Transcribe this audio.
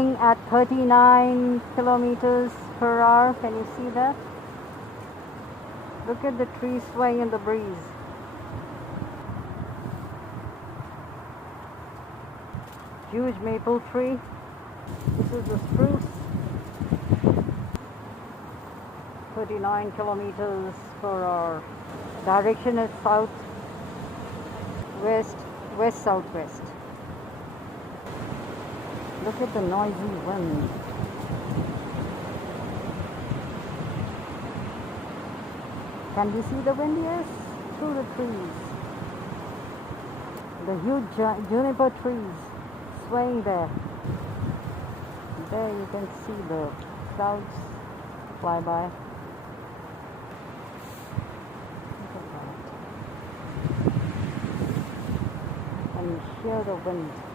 going at 39 kilometers per hour. Can you see that? Look at the trees swaying in the breeze. Huge maple tree. This is the spruce. 39 kilometers per hour. Direction is south, west, west, southwest. Look at the noisy wind. Can we see the wind? Yes, through the trees. The huge juniper trees swaying there. There you can see the clouds fly by. Look at that. And you hear the wind.